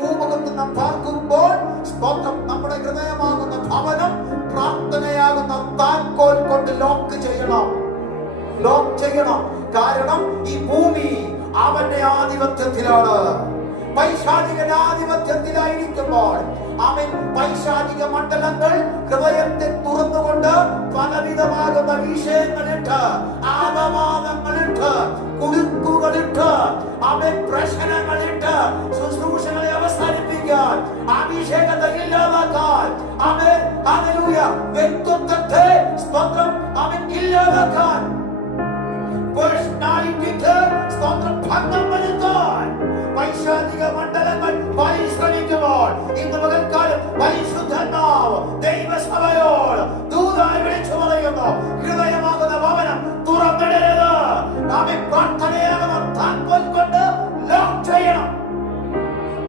ഭൂമുഖത്ത് നാം പാർക്കുമ്പോൾ സ്തോത്രം, നമ്മുടെ ഹൃദയമാകുന്ന ഭവനം പ്രാർത്ഥനയാകുന്ന താക്കോൽ കൊണ്ട് ലോക്ക് ചെയ്യണം. കാരണം ഈ ഭൂമി അവന്റെ ആധിപത്യത്തിലാണ്. പൈശാചികന്റെ ആധിപത്യത്തിലായിരിക്കുമ്പോൾ അവൻ പൈശാചിക മണ്ഡലങ്ങൾ ഹൃദയത്തെ തുറന്നുകൊണ്ട് പലവിധമാകുന്ന വിഷയങ്ങളിട്ട്, ആപവാദങ്ങളിട്ട്, കുടുക്കുകളിട്ട്, അവൻ പ്രശ്നങ്ങളിട്ട് ശുശ്രൂഷകളെ അവസാനിപ്പിക്കാൻ, അഭിഷേകത്തെ ഇല്ലാതാക്കാൻ, അവൻ ഹല്ലേലൂയ